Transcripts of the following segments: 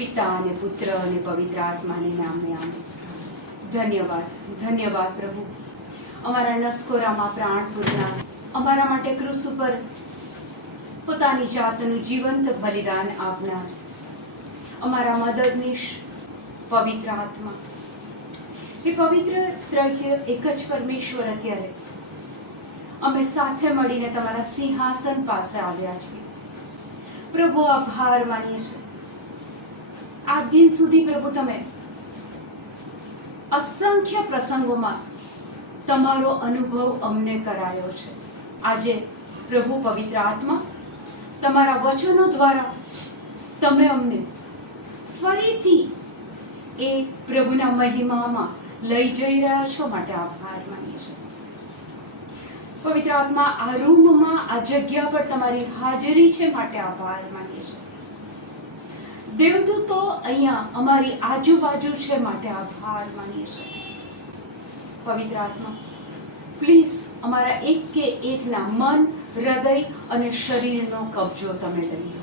પિતા અને પુત્ર અને પવિત્ર આત્માને નામે આમે. ધન્યવાદ, ધન્યવાદ પ્રભુ. અમારા નસકોરામાં પ્રાણ પૂરનાર, અમારા માટે ક્રુસ ઉપર પોતાની જાતનું જીવંત બલિદાન આપનાર અમારા મદદનીશ પવિત્ર આત્મા, એ પવિત્ર ત્રૈક્ય એક જ પરમેશ્વર, અત્યારે અમે સાથે મળીને તમારા સિંહાસન પાસે આવ્યા છીએ. પ્રભુ, આભાર માનીએ છીએ. આ દિન સુધી પ્રભુ તમે અસંખ્ય પ્રસંગોમાં તમારો અનુભવ અમને કરાયો છે. આજે પ્રભુ પવિત્ર આત્મા, તમારા વચનો દ્વારા તમે અમને ફરીથી એ પ્રભુના મહિમામાં લઈ જઈ રહ્યા છો માટે આભાર માનીએ છીએ. પવિત્ર આત્મા, આ રૂમમાં, આ જગ્યા પર તમારી હાજરી છે માટે આભાર માનીએ છીએ. દેવદૂતો અહીંયા અમારી આજુબાજુ છે માટે આભાર માનીએ છીએ. પવિત્ર આત્મા, પ્લીઝ અમારા એક કે એકના મન, હૃદય અને શરીરનો કબજો તમે લઈ લો.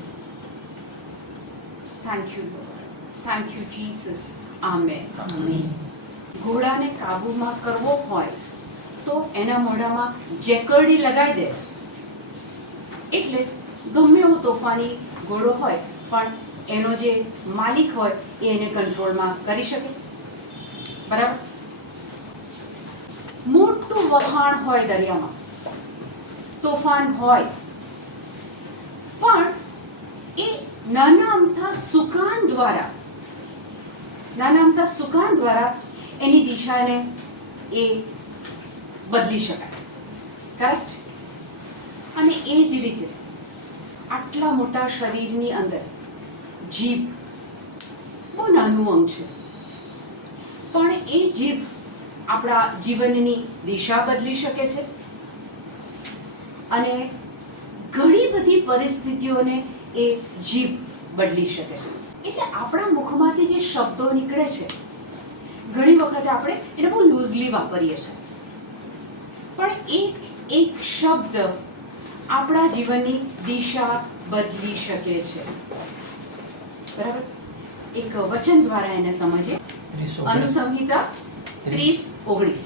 Thank you Lord, thank you Jesus. Amen. ઘોડાને કાબૂમાં કરવો હોય તો એના મોઢામાં જેકરડી લગાવી દે, એટલે ગમે એવો તોફાની ઘોડો હોય પણ એનો જે માલિક હોય એ એને કંટ્રોલમાં કરી શકે. બરાબર? મોટું વહાણ હોય દરિયામાં, તોફાન હોય, પણ એ નાના અમથા સુકાન દ્વારા એની દિશાને એ બદલી શકાય. કરેક્ટ? અને એ જ રીતે આટલા મોટા શરીરની અંદર જીભ બહુ નાનું અંગ છે, પણ એ જીભ આપણા જીવનની દિશા બદલી શકે છે અને ઘણી બધી પરિસ્થિતિઓને એ જીભ બદલી શકે છે. એટલે આપણા મુખમાંથી જે શબ્દો નીકળે છે, ઘણી વખતે આપણે એને બહુ લૂઝલી વાપરીએ છીએ, પણ એક શબ્દ આપણા જીવનની દિશા બદલી શકે છે. બરાબર? એક વચન દ્વારા એને સમજીએ. અનુસંહિતા 30:19.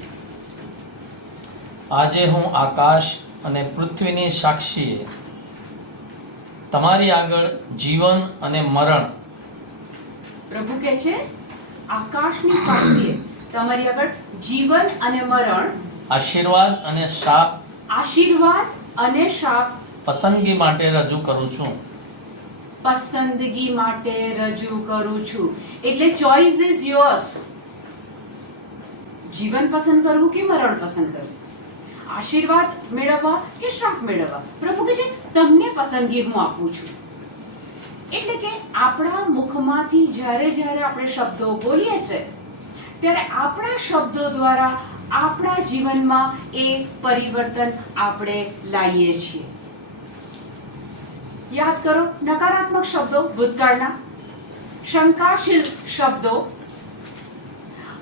આજે હું આકાશ અને પૃથ્વીની સાક્ષીએ તમારી આગળ જીવન અને મરણ. પ્રભુ કહે છે, આકાશની સાક્ષીએ તમારી આગળ જીવન અને મરણ, આશીર્વાદ અને શાપ પસંદગી માટે રજૂ કરું છું. એટલે ચોઇસ ઇઝ યોર્સ. જીવન પસંદ કરવું કે મરણ પસંદ કરવું, આશીર્વાદ મેળવવા કે શાપ મેળવવા, પ્રભુ કહે છે તમને પસંદગી હું આપું છું. એટલે કે આપણા મુખમાંથી જ્યારે આપણે શબ્દો બોલીએ છીએ, ત્યારે આપણા શબ્દો દ્વારા આપણા જીવનમાં એ પરિવર્તન આપણે લાવીએ છીએ. યાદ કરો, નકારાત્મક શબ્દો ભૂતકાળના, શંકાશીલ શબ્દો,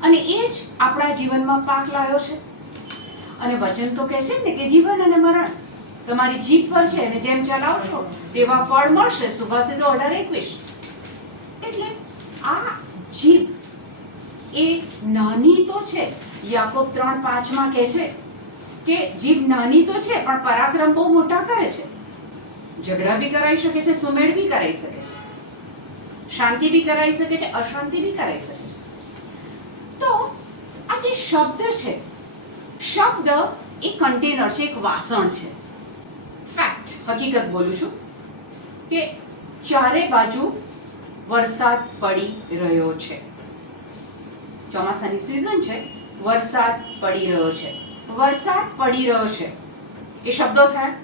અને એ જ આપણા જીવનમાં પાક લાવ્યો છે. અને વચન તો કહે છે ને કે જીવન અને મરણ તમારી જીભ પર છે, અને જેમ ચલાવશો તેવા ફળ મળશે. સુભાષિતો 18:21. એટલે આ જીભ એ નાની તો છે. યાકોબ 3:5 કહે છે કે જીભ નાની તો છે, પણ પરાક્રમ બહુ મોટા કરે છે. ઝઘડા બી કરાવી શકે છે, સુમેળ બી કરાવી શકે છે, શાંતિ બી કરાવી શકે છે, અશાંતિ બી કરાવી શકે છે. તો આ જે શબ્દ છે, શબ્દ એ કન્ટેનર છે, એક વાસણ છે. ફેક્ટ, હકીકત બોલું છું કે ચારે બાજુ વરસાદ પડી રહ્યો છે. ચોમાસાની સિઝન છે, વરસાદ પડી રહ્યો છે. એ શબ્દો થયા.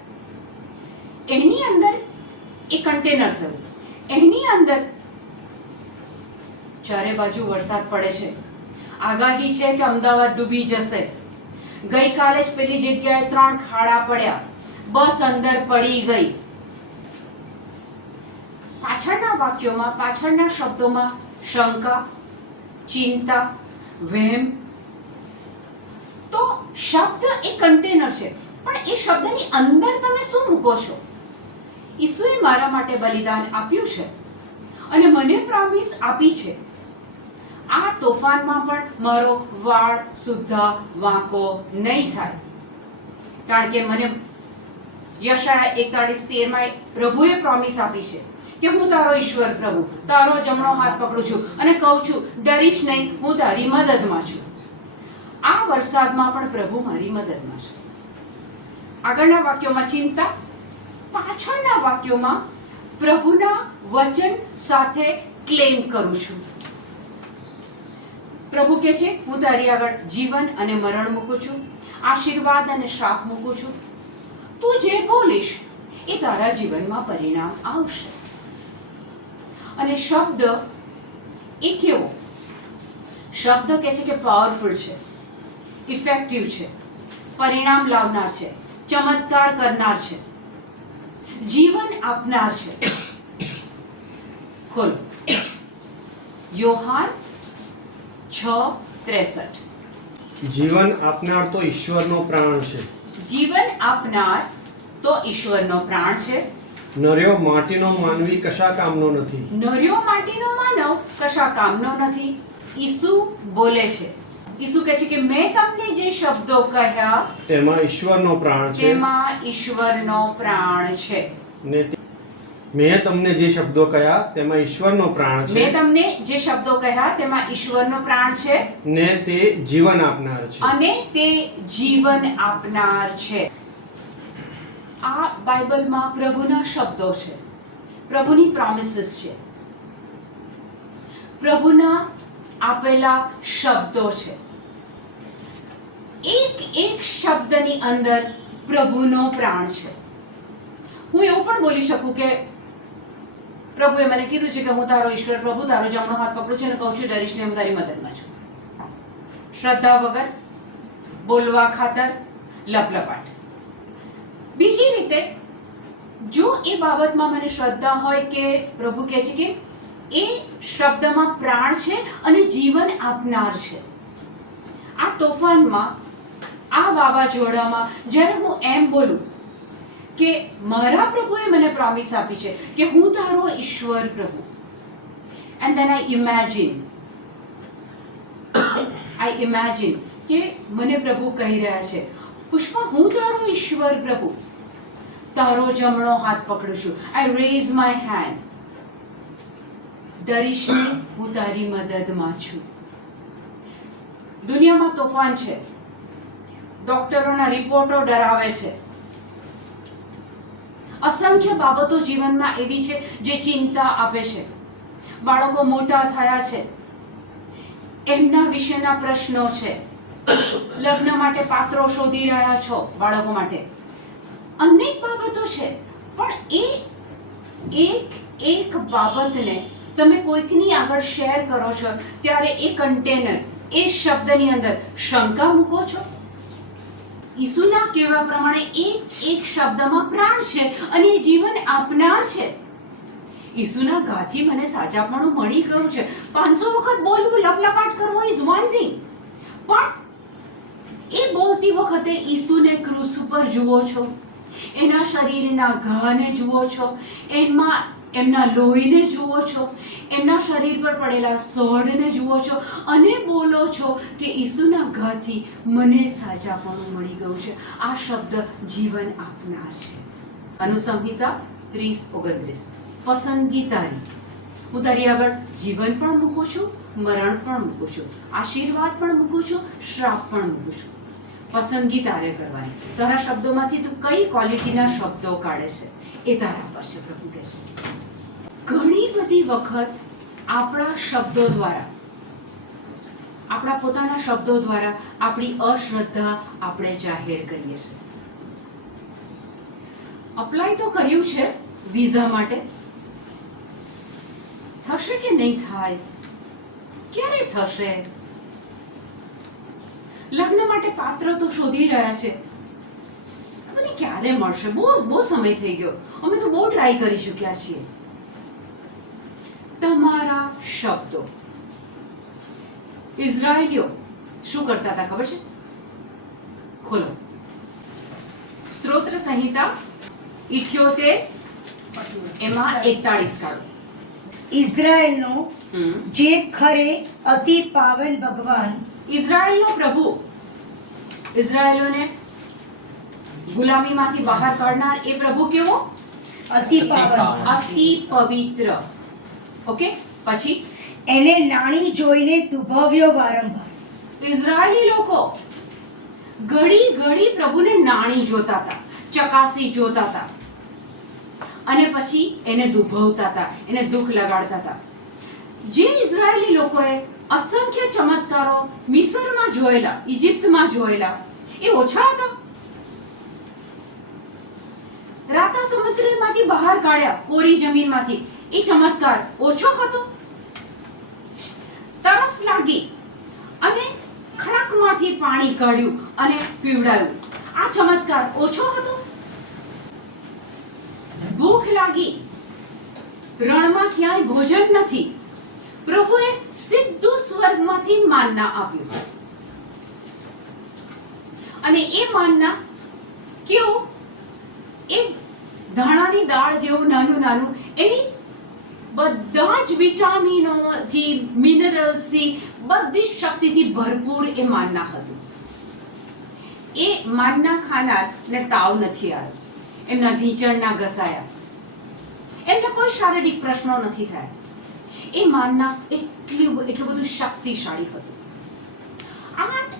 એની અંદર એ કન્ટેનર થયું. એની અંદર ચારે બાજુ વરસાદ પડે છે. આગાહી છે કે અમદાવાદ ડૂબી જશે. ગઈકાલે જ પેલી જગ્યાએ 3 ખાડા પડ્યા, બસ અંદર પડી ગઈ. પાછળના વાક્યોમાં, પાછળના શબ્દોમાં શંકા, ચિંતા, વહેમ. તો શબ્દ એ કન્ટેનર છે, પણ એ શબ્દની અંદર તમે શું મૂકો છો? ઈસુએ મારા માટે બલિદાન આપ્યું છે અને મને પ્રોમિસ આપી છે આ તોફાનમાં પણ મારો વાળ સુદ્ધા વાંકો નહીં થાય. કારણ કે મને યશાયા 41:13 પ્રભુએ પ્રોમિસ આપી છે કે હું તારો ઈશ્વર પ્રભુ, તારો જમણો હાથ પકડું છું અને કહું છું ડરીશ નહીં, હું તારી મદદમાં છું. આ વરસાદમાં પણ પ્રભુ મારી મદદમાં છે. આગળના વાક્યોમાં ચિંતા, પાછળના વાક્યોમાં પ્રભુના વચન સાથે ક્લેમ કરું છું. પ્રભુ કહે છે હું તારી આગળ જીવન અને મરણ મૂકું છું, આશીર્વાદ અને શ્રાપ મૂકું છું. તું જે બોલીશ એ તારા જીવનમાં પરિણામ આવશે. અને શબ્દ એ કેવો શબ્દ કહે છે કે પાવરફુલ છે, ઇફેક્ટિવ છે, પરિણામ લાવનાર છે, ચમત્કાર કરનાર છે, જીવન આપનાર છે. ખોલો યોહાન 6:63. જીવન આપનાર તો ઈશ્વરનો પ્રાણ છે. જીવન આપનાર તો ઈશ્વરનો પ્રાણ છે. નર્યો માટીનો માનવી કશા કામનો નથી. નર્યો માટીનો માનવ કશા કામનો નથી. ઈસુ બોલે છે, ઈસુ કહે છે કે મેં તમને જે શબ્દો કહ્યા તેમાં ઈશ્વરનો પ્રાણ છે. તેમાં ઈશ્વરનો પ્રાણ છે. ને મેં તમને જે શબ્દો કહ્યા તેમાં ઈશ્વરનો પ્રાણ છે. મેં તમને જે શબ્દો કહ્યા તેમાં ઈશ્વરનો પ્રાણ છે ને તે જીવન આપનાર છે. અને તે જીવન આપનાર છે. આ બાઇબલમાં પ્રભુના શબ્દો છે, પ્રભુની પ્રોમિસીસ છે, પ્રભુના આપેલા શબ્દો છે. એક એક શબ્દની અંદર પ્રભુનો પ્રાણ છે. હું એવું પણ બોલી શકું કે પ્રભુએ મને કીધું છે કે હું તારો ઈશ્વર પ્રભુ, તારો જમણો હાથ પકડું છું અને કહું છું ડરીશ નહીં, હું તારી મદદમાં છું. શ્રદ્ધા વગર, બોલવા ખાતર, લપલપાટ. બીજી રીતે જો એ બાબતમાં મને શ્રદ્ધા હોય કે પ્રભુ કહે છે કે એ શબ્દમાં પ્રાણ છે અને જીવન આપનાર છે. આ તોફાનમાં, આ વાવાઝોડામાં જ્યારે હું એમ બોલું કે મારા પ્રભુએ મને પ્રોમિસ આપી છે કે હું તારો ઈશ્વર પ્રભુ, એન્ડ ધેન આઈ ઇમેજિન કે મને પ્રભુ કહી રહ્યા છે પુષ્પા હું તારો ઈશ્વર પ્રભુ, તારો જમણો હાથ પકડું છું. આઈ રેઝ માય હેન્ડ. ડરીશ નહીં, હું તારી મદદમાં છું. દુનિયામાં તોફાન છે, ડોક્ટરોના રિપોર્ટો ડરાવે છે, અસંખ્ય બાબતો જીવનમાં એવી છે જે ચિંતા આપે છે. બાળકો મોટા થયા છે, એમના વિશેના પ્રશ્નો છે. લગ્ન માટે પાત્રો શોધી રહ્યા છો બાળકો માટે. અનેક બાબતો છે, પણ એક બાબતને તમે કોઈકની આગળ શેર કરો છો ત્યારે એ કન્ટેનર, એ શબ્દની અંદર શંકા મૂકો છો. ઈસુના કહેવા પ્રમાણે એક શબ્દમાં પ્રાણ છે અને એ જીવન આપનાર છે. ઈસુના ઘાથી મને સાજાપણું મળી ગયું છે. 500 વખત બોલવું, લપલપાટ કરવો ઇઝ વન થિંગ, પણ એ બોલતી વખતે ઈસુને ક્રૂસ ઉપર જુઓ છો, એના શરીરના ઘાને જુઓ છો, એમના લોહીને જુઓ છો, એમના શરીર પર પડેલા સોડને જુઓ છો અને બોલો છો કે ઈસુના ઘાથી મને સાજાપણું મળી ગયું છે. આ શબ્દ જીવન આપનાર છે. અનુસંહિતા 30:29. પસંદગી તારી. હું તારી આગળ જીવન પણ મૂકું છું, મરણ પણ મૂકું છું, આશીર્વાદ પણ મૂકું છું, શ્રાપ પણ મૂકું છું. પસંદગી તારે કરવાની. તારા શબ્દોમાંથી તું કઈ ક્વોલિટીના શબ્દો કાઢે છે એ તારા પર છે. પ્રભુ કહે છે ઘણી બધી વખત આપણા શબ્દો દ્વારા, આપણા પોતાના શબ્દો દ્વારા આપણી અશ્રદ્ધા આપણે જાહેર કરીએ છીએ. અપ્લાય તો કર્યું છે વિઝા માટે, થશે કે નહીં થાય, ક્યારે થશે. લગ્ન માટે પાત્ર તો શોધી રહ્યા છે, ખબર નહીં ક્યારે મળશે, બહુ સમય થઈ ગયો, અમે તો બહુ ટ્રાય કરી ચૂક્યા છીએ. તમારા શબ્દો. ઇઝરાયલીઓ શું કરતા હતા ખબર છે? ખોલો સ્ત્રોત્ર સંહિતા 78 એમાં 41 કાઢો. ઇઝરાયલનો હમ. જે ખરે અતિ પાવન ભગવાન ઇઝરાયલનો પ્રભુ, ઇઝરાયલોને ગુલામીમાંથી બહાર કાઢનાર એ પ્રભુ કેવો? અતિ પાવન અતિ પવિત્ર. ઓકે, પછી એને નાણી જોઈને દુભાવ્યો વારંવાર. ઇઝરાયલી લોકો ઘડી ઘડી પ્રભુને નાણી જોતા હતા, ચકાસી જોતા હતા અને પછી એને દુભવતા હતા, એને દુઃખ લગાડતા હતા. જે ઇઝરાયલી લોકોએ અસંખ્ય ચમત્કારો મિસરમાં જોયેલા, ઇજિપ્તમાં જોયેલા, એ ઓછા હતા? રાતા સમુદ્રમાંથી બહાર કાઢ્યા, કોરી જમીનમાંથી, એ ચમત્કાર ઓછો હતો? તરસ લાગી અને ખડકમાંથી પાણી કાઢ્યું અને પીવડાવ્યું, આ ચમત્કાર ઓછો હતો? ભૂખ લાગી, રણમાં ક્યાંય ભોજન નથી, પ્રભુએ સીધું સ્વર્ગમાંથી માનના આપ્યું. અને એ માનના કેવું? એ ધાણાની દાળ જેવું નાનું નાનું, એની બધા જ વિટામિનોથી, મિનરલ્સથી, બધી શક્તિથી ભરપૂર એ માનના હતું. એ માનના ખાનારને તાવ નથી આવ્યો, એમના ઢીંચણ ના ઘસાયા, એમને કોઈ શારીરિક પ્રશ્નો નથી થયા. એ માનના એટલું બધું શક્તિશાળી હતું.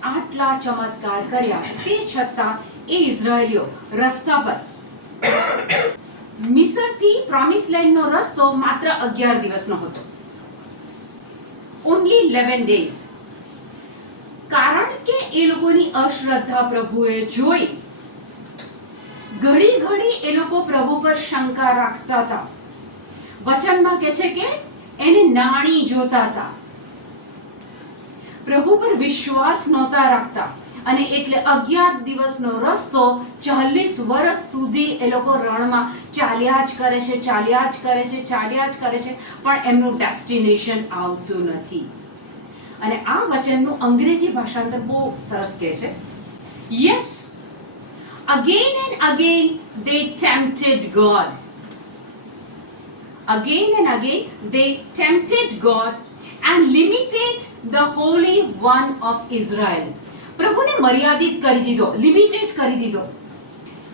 આટલા ચમત્કાર કર્યા તે છતાં એ ઇઝરાયલીઓ રસ્તા પર, મિસરથી પ્રોમિસ લેન્ડનો રસ્તો માત્ર 11 દિવસનો હતો, ઓન્લી 11 days. કારણ કે એ લોકોની અશ્રદ્ધા પ્રભુએ જોઈ, ઘડી ઘડી એ લોકો પ્રભુ પર શંકા રાખતા હતા. વચનમાં કહે છે કે એને નાણી જોતા હતા, પ્રભુ પર વિશ્વાસ નહોતા રાખતા, અને એટલે 11 દિવસનો રસ્તો 40 વર્ષ સુધી એ લોકો રણમાં ચાલ્યા જ કરે છે, ચાલ્યા જ કરે છે, ચાલ્યા જ કરે છે, પણ એમનું ડેસ્ટિનેશન આવતું નથી. અને આ વચનનું અંગ્રેજી ભાષાંતર બહુ સરસ કહે છે, yes, again and again they tempted God. Again and again they tempted God and limited the Holy One of Israel. પ્રભુને મર્યાદિત કરી દીધો, લિમિટેડ કરી દીધો.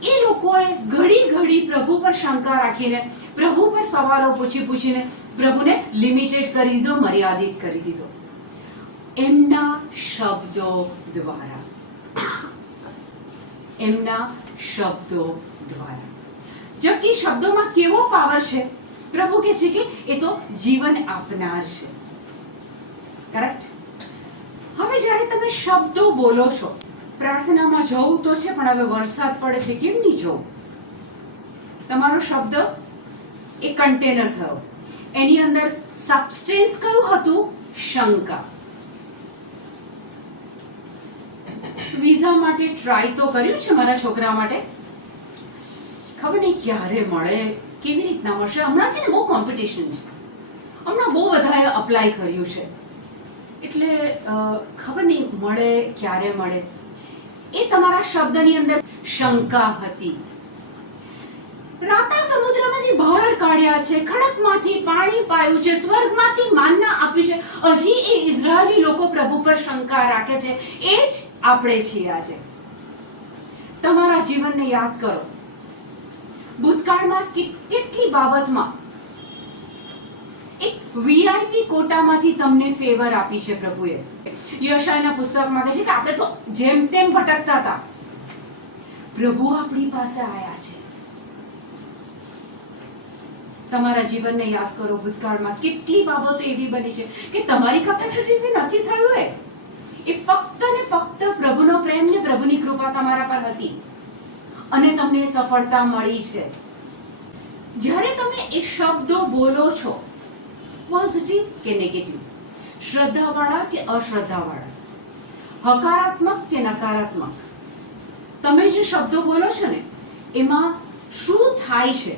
એ લોકોએ ઘડી ઘડી પ્રભુ પર શંકા રાખીને, પ્રભુ પર સવાલો પૂછીને પ્રભુને લિમિટેડ કરી દીધો, મર્યાદિત કરી દીધો, એમના શબ્દો દ્વારા. એમના શબ્દો દ્વારા. જબકી શબ્દોમાં કેવો પાવર છે? પ્રભુ કહે છે કે એ તો જીવન આપનાર છે. કરેક્ટ? હવે જ્યારે તમે શબ્દો બોલો છો, પ્રાર્થનામાં જવું તો છે, પણ હવે વરસાદ પડે છે, કેમ નહીં જવું? તમારો શબ્દ એ કન્ટેનર થયો, એની અંદર સબસ્ટેન્સ કયું હતું? શંકા. વિઝા માટે ટ્રાય તો કર્યું છે મારા છોકરા માટે, ખબર નહીં ક્યારે મળે, કેવી રીતના મળશે. હમણાં છે ને બહુ કોમ્પિટિશન છે, હમણાં બહુ બધાએ અપ્લાય કર્યું છે, એટલે ખબર નહીં મળે, ક્યારે મળે. એ તમારા શબ્દની અંદર શંકા હતી. રાતા સમુદ્રમાંથી બહાર કાઢ્યા છે, ખડકમાંથી પાણી પાયું છે, સ્વર્ગમાંથી માનના આપ્યું છે, હજી એ ઇઝરાયલી લોકો પ્રભુ પર શંકા રાખે છે. એ જ આપણે છીએ આજે. તમારા જીવનને યાદ કરો, ભૂતકાળમાં કેટલી બાબતમાં એક વીઆઈપી કોટામાંથી તમને ફેવર આપી છે પ્રભુએ. યશાયાના પુસ્તકમાં કહે છે કે આપણે તો જેમ તેમ ભટકતા હતા, પ્રભુ આપણી પાસે આવ્યા છે. તમારા જીવનને યાદ કરો, ભૂતકાળમાં કેટલી બાબતો એવી બની છે કે તમારી કેપેસિટીથી નથી થયું. એ ફક્ત ને ફક્ત પ્રભુનો પ્રેમ ને પ્રભુની કૃપા તમારા પર હતી અને તમને સફળતા મળી છે. જ્યારે તમે એ શબ્દો બોલો છો, પોઝિટિવ કે નેગેટિવ, શ્રદ્ધાવાળા કે અશ્રદ્ધાવાળા, હકારાત્મક કે નકારાત્મક, તમે જે શબ્દો બોલો છો ને એમાં શું થાય છે?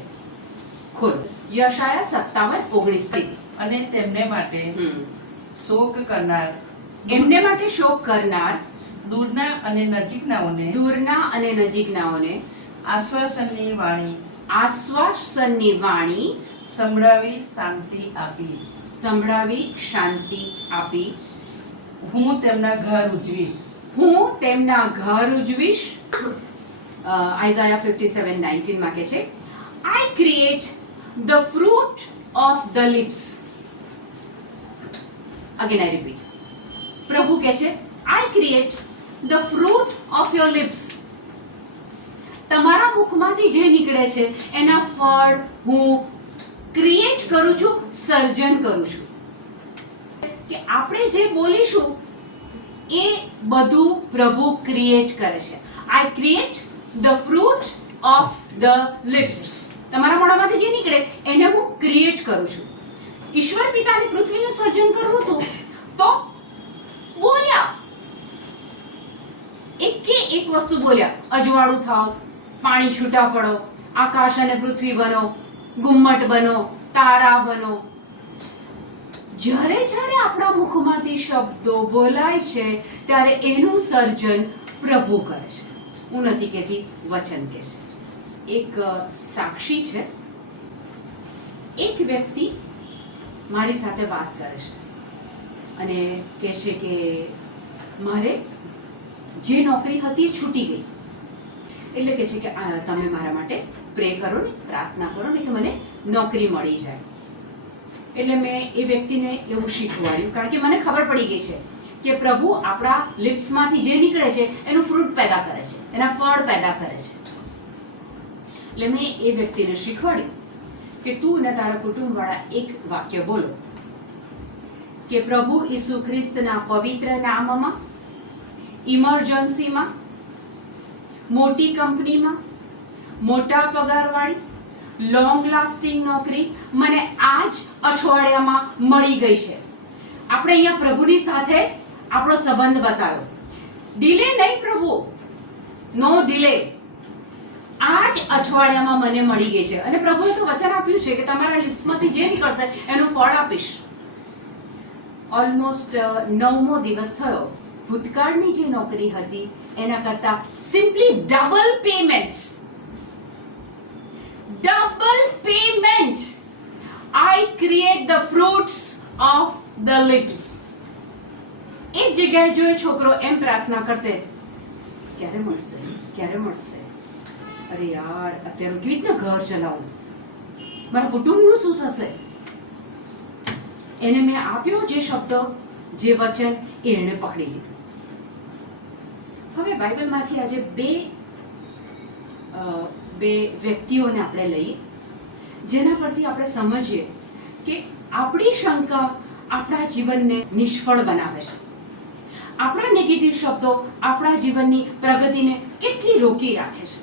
ખોલો યશાયા 57:19. અને તેમને માટે શોક કરનાર, એમને માટે શોક કરનાર, દૂરના અને નજીકનાઓને, દૂરના અને નજીકનાઓને આશ્વાસનની વાણી, આશ્વાસનની વાણી સંભળાવી શાંતિ આપીશ. સંભળાવી શાંતિ આપીશ. હું તેમના ઘર ઉજવીશ. હું તેમના ઘર ઉજવીશ. આઇઝાયા 57:19 માં કહે છે, I create the fruit of the lips. Again I repeat. પ્રભુ કહે છે, I create the fruit of your lips. તમારા મુખમાંથી જે નીકળે છે એના ફળ હું ક્રિએટ કરું છું, સર્જન કરું છું. કે આપણે જે બોલીશું એ બધું પ્રભુ ક્રિએટ કરે છે. I create the fruit of the lips. તમારા મોઢામાંથી જે નીકળે એને હું ક્રિએટ કરું છું. ઈશ્વર પિતાની પૃથ્વીનું સર્જન કરવું હતું તો બોલ્યા, એકે એક વસ્તુ બોલ્યા, અજવાળું થાવ, પાણી છૂટા પડો, આકાશ અને પૃથ્વી બનો, ગુમ્મટ બનો, તારા બનો. જ્યારે જ્યારે આપણા મુખમાંથી શબ્દો બોલાય છે ત્યારે એનું સર્જન પ્રભુ કરે છે. હું નથી કહેતી, વચન કહે છે. એક સાક્ષી છે. એક વ્યક્તિ મારી સાથે વાત કરે છે અને કહે છે કે મારે જે નોકરી હતી એ છૂટી ગઈ. એટલે કહે છે કે તમે મારા માટે પ્રે કરો ને, પ્રાર્થના કરો ને કે મને નોકરી મળી જાય. એટલે મેં એ વ્યક્તિને એવું શીખવાડ્યું, કારણ કે મને ખબર પડી ગઈ છે કે પ્રભુ આપણા લિપ્સમાંથી જે નીકળે છે એનું ફ્રૂટ પેદા કરે છે, એના ફળ પેદા કરે છે. એટલે મેં એ વ્યક્તિને શીખવાડ્યું કે તું ને તારા કુટુંબવાળા એક વાક્ય બોલો કે પ્રભુ ઈસુ ખ્રિસ્તના પવિત્ર નામમાં, ઇમરજન્સીમાં, મોટી કંપનીમાં, મોટા પગારવાળી, લોંગ લાસ્ટિંગ નોકરી મને આ જ અઠવાડિયામાં મળી ગઈ છે. આપણે અહીંયા પ્રભુની સાથે આપણો સંબંધ બતાવ્યો. ડિલે નહીં પ્રભુ, નો ડિલે. આ જ અઠવાડિયામાં મને મળી ગઈ છે અને પ્રભુએ તો વચન આપ્યું છે કે તમારા લિપ્સમાંથી જે નીકળશે એનું ફળ આપીશ. ઓલમોસ્ટ 9મો દિવસ થયો. ભૂતકાળની જે નોકરી હતી એના કરતા simply double payment. I create the fruits of the lips. એક જગ્યાએ જો એ છોકરો એમ પ્રાર્થના કરતે, ક્યારે મળશે, ક્યારે મળશે, અરે યાર અત્યારે કેવી રીતના ઘર ચલાવું, મારા કુટુંબનું શું થશે. એને મેં આપ્યો જે શબ્દ, જે વચન, એ એને પકડી લીધું. હવે બાઇબલમાંથી આજે બે વ્યક્તિઓને આપણે લઈએ જેના પરથી આપણે સમજીએ કે આપણી શંકા આપણા જીવનને નિષ્ફળ બનાવે છે. આપણા નેગેટિવ શબ્દો આપણા જીવનની પ્રગતિને કેટલી રોકી રાખે છે.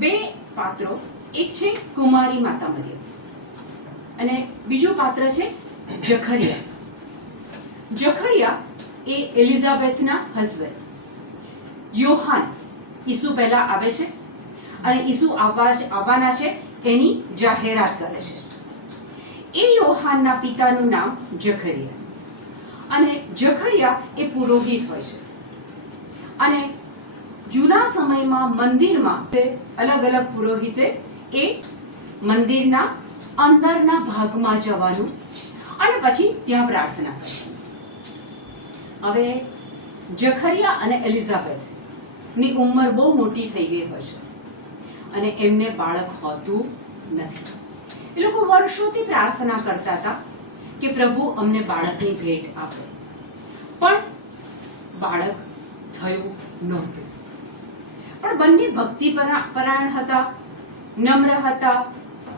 બે પાત્રો, એક છે કુમારી માતા મરિયમ અને બીજું પાત્ર છે જખરિયા. જખરિયા એ એલિઝાબેથના હસબન્ડ. યોહાન ઈસુ પહેલા આવે છે અને ઈસુ આવવાના છે એની જાહેરાત કરે છે. એ યોહાનના પિતાનું નામ જખરિયા અને જખરિયા એ પુરોહિત હોય છે. અને જૂના સમયમાં મંદિરમાં અલગ અલગ પુરોહિતે એ મંદિરના અંદરના ભાગમાં જવાનું અને પછી ત્યાં પ્રાર્થના કરવાની. હવે જખરિયા અને એલિઝાબેથ ની ઉંમર બહુ મોટી થઈ ગઈ હોય છે અને એમને બાળક હોતું નથી. એ લોકો વર્ષોથી પ્રાર્થના કરતા હતા કે પ્રભુ અમને બાળકની ભેટ આપે, પણ બાળક થયું નહોતું. પણ બંને ભક્તિપરાયણ હતા, નમ્ર હતા,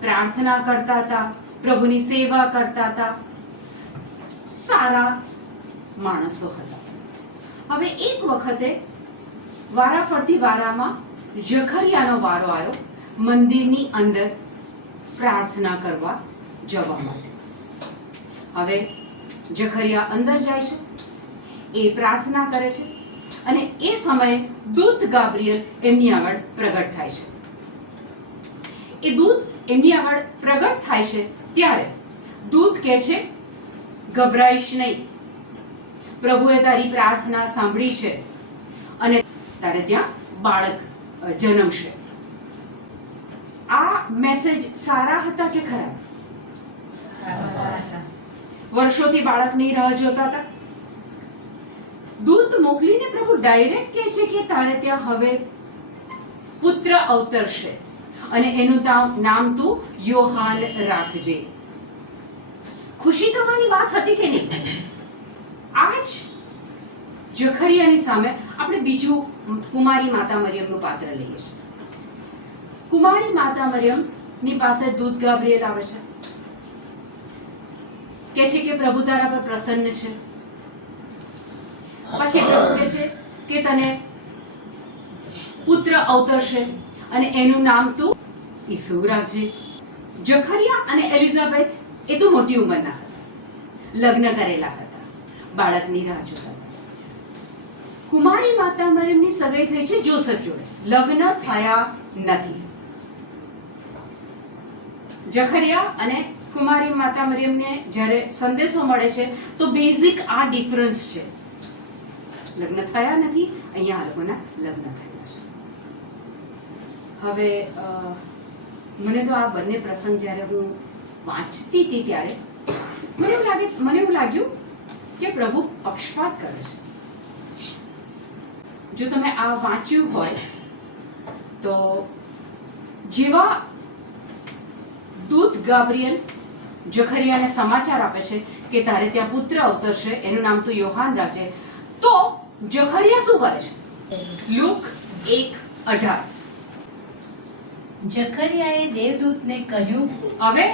પ્રાર્થના કરતા હતા, પ્રભુની સેવા કરતા હતા, સારા માણસો હતા. હવે એક વખતે વારાફરતી વારામાં જખરિયાનો વારો આવ્યો મંદિરની અંદર પ્રાર્થના કરવા જવા માટે. હવે જખરિયા અંદર જાય છે, એ પ્રાર્થના કરે છે અને એ સમયે દૂત ગાબ્રિયલ એમની આગળ પ્રગટ થાય છે. એ દૂત એમની આગળ પ્રગટ થાય છે ત્યારે દૂત કહે છે, ગભરાઈશ નહીં, પ્રભુએ તારી પ્રાર્થના સાંભળી છે અને તારે ત્યાં બાળક જન્મશે. મેસેજ સારા હતા કે ખરાબ? વર્ષોથી બાળકની રાહ જોતા હતા. દૂત મોકલીને પ્રભુ ડાયરેક્ટ કહે છે કે તારે ત્યાં હવે પુત્ર અવતરશે અને એનું નામ તું યોહાન રાખજે. ખુશી થવાની વાત હતી કે નહીં? આવે જ જખરિયાની સામે આપણે બીજું કુમારી માતા મરિયમનું પાત્ર લઈએ છીએ. કુમારી માતા મરિયમની પાસે દૂત ગાબ્રિએલ આવે છે, કહે છે કે પ્રભુ તારા પર પ્રસન્ન છે. પછી પ્રભુ કહે છે કે તને પુત્ર અવતરશે અને એનું નામ તું ઈસુ રાખજે. જખરિયા અને એલિઝાબેથ એ તો મોટી ઉંમરના હતા, લગ્ન કરેલા હતા, બાળકની રાહ જોતા હતા. કુમારી માતા મરિયમની સગાઈ થઈ છે જોસેફ જોડે, લગ્ન થયા નથી. જખરિયા અને કુમારી માતા મરિયમને જ્યારે સંદેશો મળે છે તો બેઝિક આ ડિફરન્સ છે. લગ્ન થયા નથી, અહીંયા આ લોકોના લગ્ન થયા છે. હવે મને તો આ બંને પ્રસંગ જ્યારે હું વાંચતી હતી ત્યારે મને એવું લાગ્યું કે પ્રભુ પક્ષપાત કરે છે. જો તમે આ વાંચ્યું હોય તો જેવા દૂત ગાબ્રિએલ જખરિયાને સમાચાર આપે છે કે તારે ત્યાં પુત્ર અવતરશે, એનું નામ તું યોહાન રાખજે, તો જખરિયા શું કરે છે? લુક 1:18. જખરિયાએ દેવદૂતને કહ્યું, હવે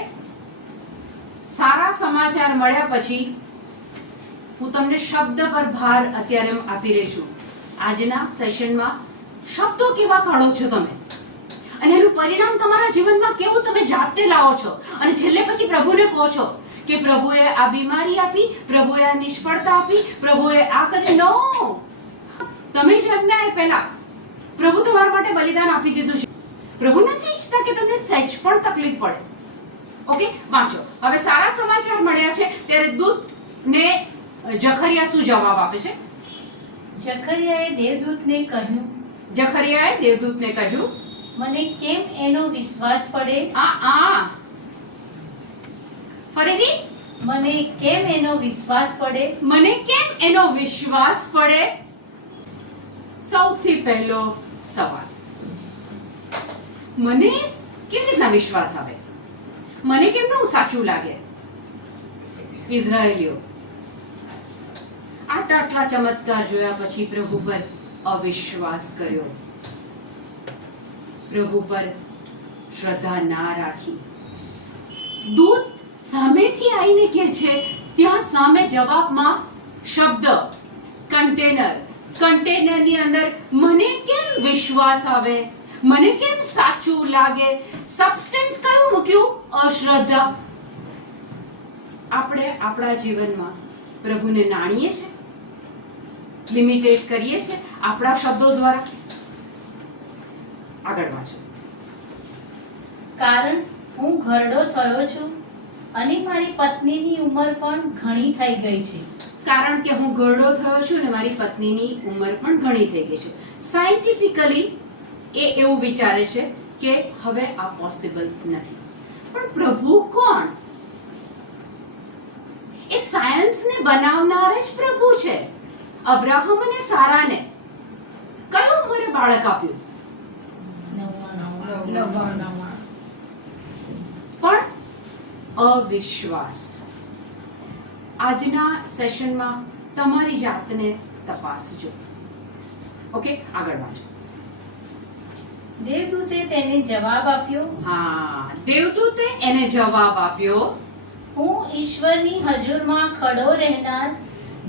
સારા સમાચાર મળ્યા પછી હું તમને શબ્દ પર ભાર અત્યારે આપી રહી છું. આજના સેશનમાં શબ્દો કેવા કાઢો છો તમે, અને એનું પરિણામ તમારા જીવનમાં કેવું તમે જાતે લાવો છો, અને છેલ્લે પછી પ્રભુને કહો છો કે પ્રભુએ આ બીમારી આપી, પ્રભુએ આ નિષ્ફળતા આપી, પ્રભુએ આ કરી. નો, તમે જન્મ્યા એ પહેલા પ્રભુ તમારા માટે બલિદાન આપી દીધું છે. પ્રભુ નથી ઈચ્છતા કે તમને સહેજ પણ તકલીફ પડે. ઓકે, વાંચો. હવે સારા સમાચાર મળ્યા છે ત્યારે દૂતને જખરિયા શું જવાબ આપે છે? જખરિયાએ દેવદૂતને કહ્યું, જખરિયાએ દેવદૂતને કહ્યું, મને કેમ એનો વિશ્વાસ પડે? ફરીથી, મને કેમ એનો વિશ્વાસ પડે? મને કેમ એનો વિશ્વાસ પડે? સૌથી પહેલો સવાલ, મને કેવી રીતના વિશ્વાસ આવે? મને કેમનું સાચું લાગે? ઇઝરાયેલીઓ આટલા ચમત્કાર જોયા પછી પ્રભુ પર અવિશ્વાસ કર્યો, પ્રભુ પર શ્રદ્ધા ના રાખી. દૂત સામેથી આવીને કહે છે, ત્યાં સામે જવાબમાં શબ્દ કન્ટેનરની અંદર મને કેમ વિશ્વાસ આવે, મને કેમ સાચું લાગે? સબસ્ટન્સ કયું મૂક્યું? અશ્રદ્ધા. આપણે આપણા જીવનમાં પ્રભુને નાણીએ છે, લિમિટેડ કરીએ છે આપણા શબ્દો દ્વારા. આગળ વાંચો. કારણ હું ઘરડો થયો છું અને મારી પત્નીની ઉંમર પણ ઘણી થઈ ગઈ છે. કારણ કે હું ઘરડો થયો છું અને મારી પત્નીની ઉંમર પણ ઘણી થઈ ગઈ છે. સાયન્ટિફિકલી એ એવું વિચારે છે કે હવે આ પોસિબલ નથી. પણ પ્રભુ કોણ? એ સાયન્સને બનાવનાર જ પ્રભુ છે. અબ્રાહમ અને સારાને કઈ ઉંમરે બાળક આપ્યું? પણ અવિશ્વાસ. આજના સેશનમાં તમારી જાતને તપાસજો. ઓકે, આગળ વાંચો. દેવદૂતે તેને જવાબ આપ્યો, હા, દેવદૂતે એને જવાબ આપ્યો, હું ઈશ્વરની હજુરમાં ખડો રહેનાર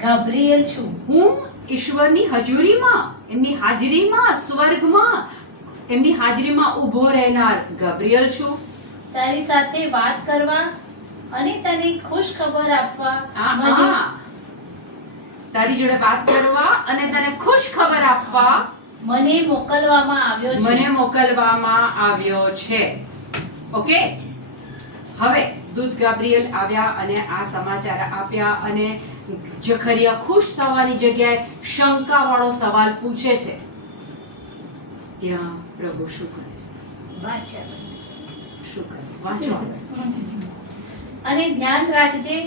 ગાબ્રિએલ છું. હું ઈશ્વરની હજુરીમાં, એમની હાજરીમાં, સ્વર્ગમાં એમની હાજરીમાં ઊભો રહેનાર ગબ્રિએલ છું. તારી સાથે વાત કરવા અને તને ખુશ ખબર આપવા તારી જોડે વાત કરવા અને તને ખુશ ખબર આપવા મને મોકલવામાં આવ્યો છે. ઓકે, હવે દૂત ગાબ્રિએલ આવ્યા અને આ સમાચાર આપ્યા, અને જખરિયા ખુશ થવાની જગ્યાએ શંકાવાળો સવાલ પૂછે છે. ત્યાં પ્રભુ શું કરે છે? શું કરવું? વાંચો આગળ. અને ધ્યાન રાખજે,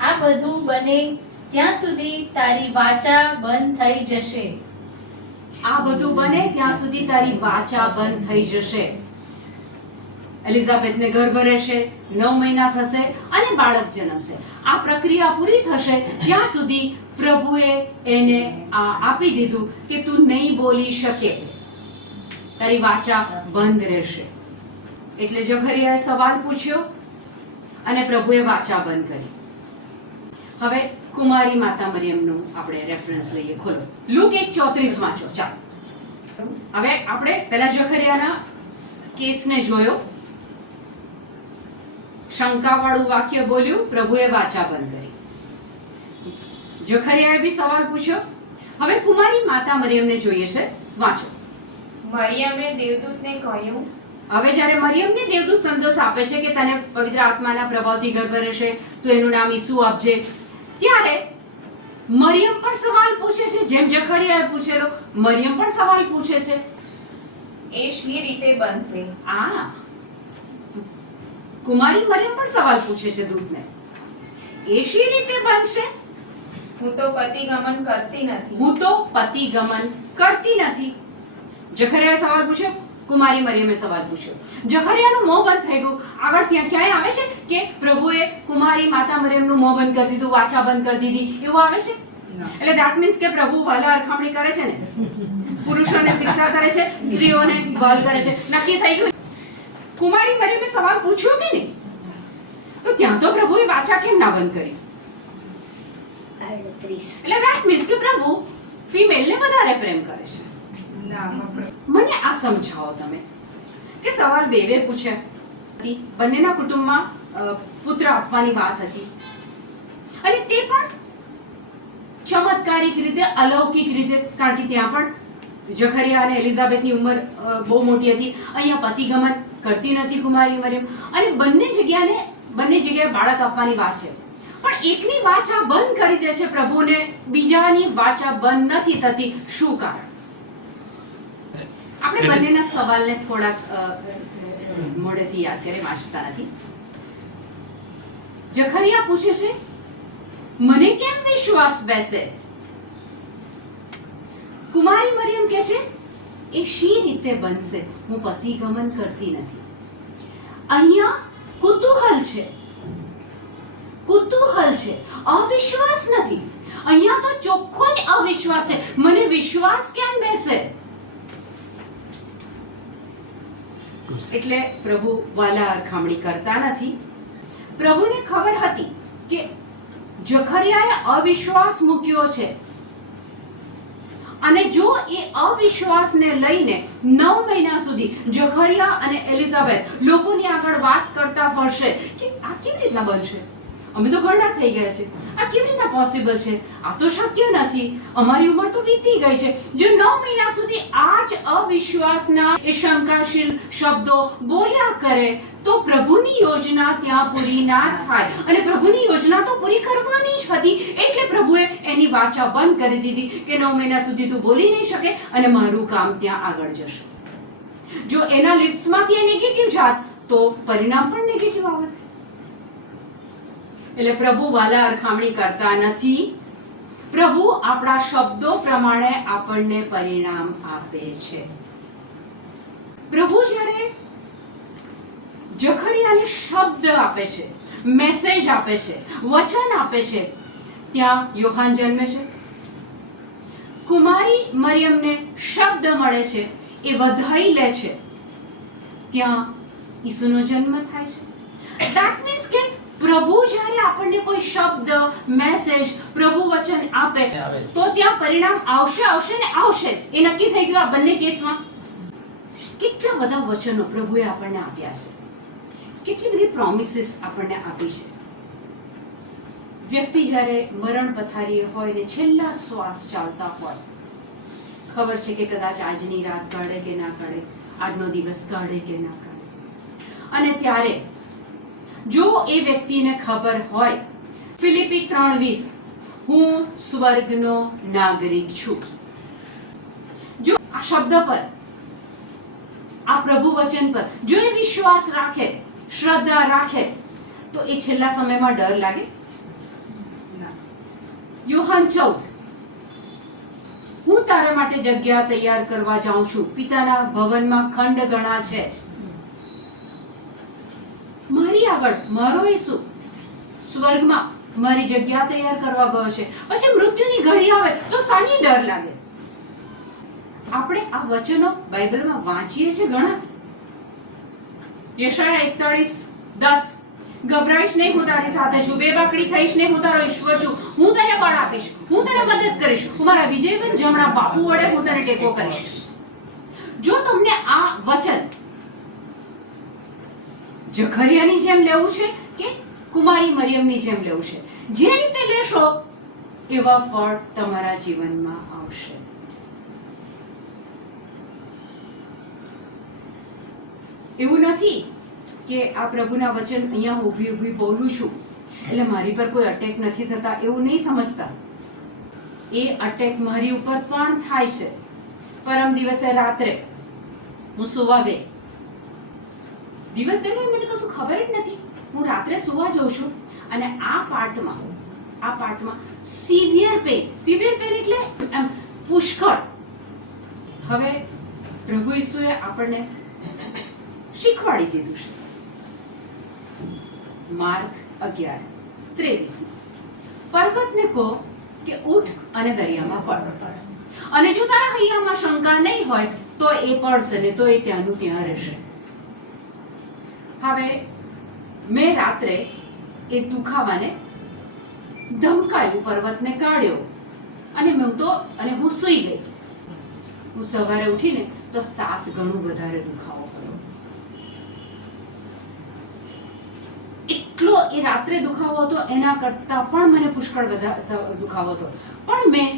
આ બધું બને ત્યાં સુધી તારી વાચા બંધ થઈ જશે. આ બધું બને ત્યાં સુધી તારી વાચા બંધ થઈ જશે. એલિઝાબેથને ગર્ભ રહેશે, 9 મહિના થશે અને બાળક જન્મશે. આ પ્રક્રિયા પૂરી થશે ત્યાં સુધી પ્રભુએ એને આ આપી દીધું કે તું નહીં બોલી શકે, તારી વાચા બંધ રહેશે. એટલે જકરિયાએ સવાલ પૂછ્યો અને પ્રભુએ વાચા બંધ કરી. હવે કુમારી માતા મરિયમનું આપણે રેફરન્સ લઈએ. ખોલો લુક 1:34 વાંચો. ચાલો હવે આપણે પહેલા જકરિયાના કેસને જોયો. શંકાવાળું વાક્ય બોલ્યું, પ્રભુએ વાચા બંધ કરી. જકરિયાએ બી સવાલ પૂછ્યો. હવે કુમારી માતા મરિયમને જોઈએ છે. વાંચો. મરિયમે દેવદૂતને કહ્યું, હવે જ્યારે મરિયમને દેવદૂત સંદેશ આપે છે કે તને પવિત્ર આત્માના પ્રભાવથી ગર્ભ રહેશે, તો એનું નામ ઈસુ આપજે, ત્યારે મરિયમ પણ સવાલ પૂછે છે. જેમ જકરિયાએ પૂછેલો, મરિયમ પણ સવાલ પૂછે છે. એ શી રીતે બનશે? આ કુમારી મરિયમ પણ સવાલ પૂછે છે દૂતને, એ શી રીતે બનશે? હું તો પતિગમન કરતી નથી. હું તો પતિગમન કરતી નથી. જકરિયાએ સવાલ પૂછ્યો, કુમારી મરિયમે સવાલ પૂછ્યો. જકરિયાનું મોં બંધ થઈ ગયું. આગળ ત્યાં ક્યાંય આવે છે કે પ્રભુએ કુમારી માતા મરિયમનું મોં બંધ કરી દીધું, વાચા બંધ કરી દીધી, એવું આવે છે? એટલે ધેટ મીન્સ કે પ્રભુ વાલા અરખામણી કરે છે ને, પુરુષોને શિક્ષા કરે છે, સ્ત્રીઓને બળ કરે છે. નક્કી થઈ ગયું. કુમારી મરિયમે સવાલ પૂછ્યો કે નહીં, તો ત્યાં તો પ્રભુએ વાચા કેમ ના બંધ કરી? 38. એટલે ધેટ મીન્સ કે પ્રભુ ફિમેલને વધારે પ્રેમ કરે છે. મને આ સમજાવો તમે કે સવાલ બે પૂછ્યા. બંનેના કુટુંબમાં પુત્ર આપવાની વાત હતી અને તે પણ ચમત્કારિક રીતે, અલૌકિક રીતે, કારણ કે ત્યાં પણ જકરિયા અને એલિઝાબેથની ઉંમર બહુ મોટી હતી. અહીંયા પતિગમન કરતી નથી કુમારી મરિયમ, અને બંને જગ્યાએ બાળક આપવાની વાત છે. પણ એકની વાચા બંધ કરી દે છે પ્રભુને, બીજાની વાચા બંધ નથી થતી. શું કારણ? આપણે બંનેના સવાલને થોડાક મોઢેથી યાદ કરીએ, વાંચતા નથી. જકરિયા પૂછે છે, મને કેમ વિશ્વાસ બેસે? કુમારી મરિયમ કહે છે, એ શી રીતે બનશે? હું પતિગમન કરતી નથી. અહીંયા કુતૂહલ છે, અવિશ્વાસ નથી. અહીંયા તો ચોખ્ખો જ અવિશ્વાસ છે. મને વિશ્વાસ કેમ બેસે? એટલે પ્રભુ વાલા અરખામણી કરતા નથી. પ્રભુને ખબર હતી કે જકરિયાએ અવિશ્વાસ મૂક્યો છે, અને જો એ અવિશ્વાસને લઈને 9 મહિના સુધી જકરિયા અને એલિઝાબેથ લોકોની આગળ વાત કરતા ફરશે કે આ કેવી રીતના બનશે, અમે તો ઘરડા થઈ ગયા છે, આ કેવી રીતના પોસિબલ છે, આ તો શક્ય નથી, અમારી ઉંમર તો વીતી ગઈ છે. જો 9 મહિના સુધી આ જ અવિશ્વાસના એ શંકાશીલ શબ્દો બોલ્યા કરે તો પ્રભુની યોજના ત્યાં પૂરી ના થાય, અને પ્રભુની યોજના તો પૂરી કરવાની જ હતી. એટલે પ્રભુએ એની વાચા બંધ કરી દીધી કે 9 મહિના સુધી તું બોલી નહીં શકે અને મારું કામ ત્યાં આગળ જશે. જો એના લિપ્સમાંથી એ નેગેટિવ જાત તો પરિણામ પણ નેગેટિવ આવત. એટલે પ્રભુ વાલા અરખામણી કરતા નથી. પ્રભુ આપણા શબ્દો પ્રમાણે આપણને પરિણામ આપે છે. પ્રભુ જ્યારે જકરિયાને શબ્દ આપે છે, મેસેજ આપે છે, વચન આપે છે, ત્યાં યોહાન જન્મે છે. કુમારી મરિયમને શબ્દ મળે છે, એ વધાઈ લે છે, ત્યાં ઈસુનો જન્મ થાય છે. ધેટ મીન્સ કે પ્રભુ જ્યારે આપણને કોઈ શબ્દ, મેસેજ, પ્રભુ વચન આપે તો ત્યાં પરિણામ આવશે ને આવશે જ. એ નક્કી થઈ ગયું. આ બંને કેસમાં કેટલા બધા વચનો પ્રભુએ આપણને આપ્યા છે, કેટલી બધી પ્રોમિસીસ આપણને આપી છે. વ્યક્તિ જ્યારે મરણ પથારીએ હોય ને છેલ્લા શ્વાસ ચાલતા હોય, ખબર છે કે કદાચ આજની રાત કાઢે કે ના કાઢે, આજનો દિવસ કાઢે કે ના કાઢે, અને ત્યારે જો એ વ્યક્તિને ખબર હોય, ફિલિપી 3:20, હું સ્વર્ગનો નાગરિક છું. જો આ શબ્દ પર આ પ્રભુ વચન પર જો એ વિશ્વાસ રાખે, શ્રદ્ધા રાખે, તો એ છેલ્લા સમયમાં ડર લાગે? યોહાન 14, હું તારા માટે જગ્યા તૈયાર કરવા જાઉં છું, પિતાના ભવનમાં ખંડ ઘણા છે. મારી આગળ મારો ઈસુ સ્વર્ગમાં મારી જગ્યા તૈયાર કરવા ગયો છે. પછી મૃત્યુની ઘડી આવે તો સાની ડર લાગે? આપણે આ વચનો બાઇબલમાં વાંચીએ છીએ ઘણા. યશાયા 41:10, ગભરાઈશ નહીં, હું તારી સાથે છું, બેબાકડી થઈશ નહીં, હું તારો ઈશ્વર છું, હું તને બળ આપીશ, હું તને મદદ કરીશ, હું મારા વિજયવંત જમણા બાહુ વડે હું તને ટેકો કરીશ. જો તમને આ વચન જખરિયાની જેમ લેવું છે કે કુમારી મરિયમની જેમ લેવું છે, જે રીતે લેશો એવા ફળ તમારા જીવનમાં આવશે. એવું નથી કે આ પ્રભુના વચન અહીંયા ઊભી ઊભી બોલું છું એટલે મારી પર કોઈ અટેક નથી થતા, એવું નહીં સમજતા. એ અટેક મારી ઉપર પણ થાય છે. પરમ દિવસે રાત્રે હું સુવા ગઈ, દિવસ દરમિયાન મને કશું ખબર જ નથી, હું રાત્રે સુવા જાઉં છું અને આ પાર્ટમાં સિવિયર પેન એટલે આમ પુષ્કળ. હવે પ્રભુ ઈસુએ આપણને શીખવાડી દીધું છે. માર્ક 11:23, પર્વતને કહો કે ઉઠ અને દરિયામાં પડ, અને જો તારા હૈયામાં શંકા નહીં હોય તો એ પડશે ને તો એ ત્યાંનું ત્યાં રહેશે. હવે મેં રાત્રે એ દુખાવાને ધમકાયું, પર્વતને કાઢ્યો અને હું સૂઈ ગઈ. હું સવારે ઉઠીને તો 7 ગણું વધારે દુખાવો પડ્યો. એટલો એ રાત્રે દુખાવો હતો, એના કરતા પણ મને પુષ્કળ દુખાવો હતો. પણ મેં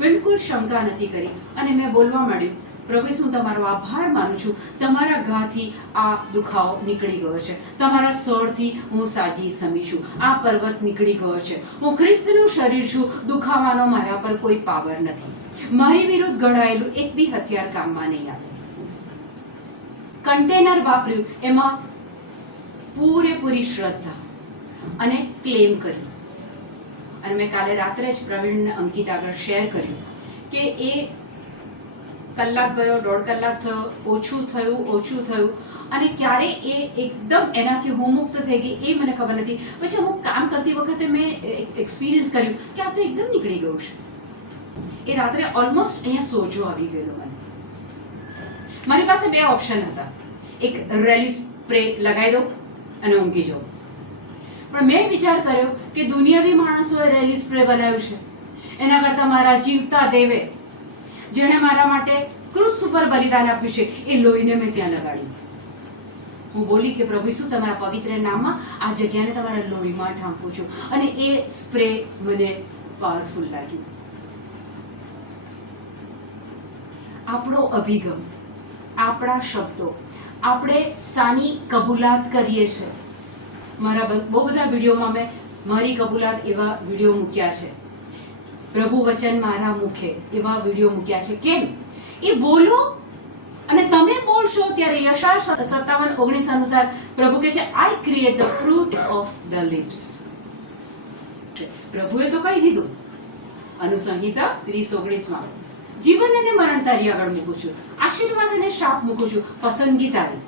બિલકુલ શંકા નથી કરી અને મેં બોલવા માંડ્યું, પ્રભુ હું તમારો આભાર માનું છું, તમારા ઘાથી આ દુખાવો નીકળી ગયો છે, તમારા સોળથી હું સાજી સમી છું, આ પર્વત નીકળી ગયો છે, હું ખ્રિસ્તનું શરીર છું, દુખાવાનો મારા પર કોઈ પાવર નથી, મારી વિરુદ્ધ ઘડાયેલું એક બી હથિયાર કામમાં નહીં આવે. કન્ટેનર વાપર્યું, એમાં પૂરેપૂરી શ્રદ્ધા અને ક્લેમ કર્યું. અને મેં કાલે રાત્રે જ પ્રવીણ અંકિત આગળ શેર કર્યું કે એ કલાક ગયો, 1.5 કલાક થયો, ઓછું થયું અને ક્યારે એ એકદમ એનાથી હું મુક્ત થઈ ગઈ એ મને ખબર નથી. પછી અમુક કામ કરતી વખતે મેં એક્સપિરિયન્સ કર્યું કે આ તો એકદમ નીકળી ગયું છે. એ રાત્રે ઓલમોસ્ટ અહીંયા સોજો આવી ગયેલો મને. મારી પાસે 2 ઓપ્શન હતા, એક રેલી સ્પ્રે લગાવી દો અને ઊંઘી જાઉં. પણ મેં વિચાર કર્યો કે દુનિયાવી માણસોએ રેલી સ્પ્રે બનાવ્યું છે, એના કરતાં મારા જીવતા દેવે જેણે મારા માટે ક્રુસ ઉપર બલિદાન આપ્યું છે એ લોહીને મેં ત્યાં લગાડ્યું. હું બોલી કે પ્રભુ શું તમારા પવિત્ર નામમાં આ જગ્યાને તમારા લોહીમાં ઢાંકું છું, અને એ સ્પ્રે મને પાવરફુલ લાગ્યું. આપણો અભિગમ, આપણા શબ્દો, આપણે સાની કબૂલાત કરીએ છીએ. મારા બહુ બધા વિડીયોમાં મેં મારી કબૂલાત એવા વિડીયો મૂક્યા છે, પ્રભુ વચન મારા મુખે એવા વિડીયો મૂક્યા છે. કેમ? એ બોલો અને તમે બોલશો ત્યારે યશાયા 57:19 અનુસાર પ્રભુ કહે છે I create the fruit of the lips. પ્રભુએ તો કહી દીધું અનુસંહિતા 30:19માં, જીવન અને મરણ તારી આગળ મૂકું છું, આશીર્વાદ અને શાપ મૂકું છું, પસંદગી તારી.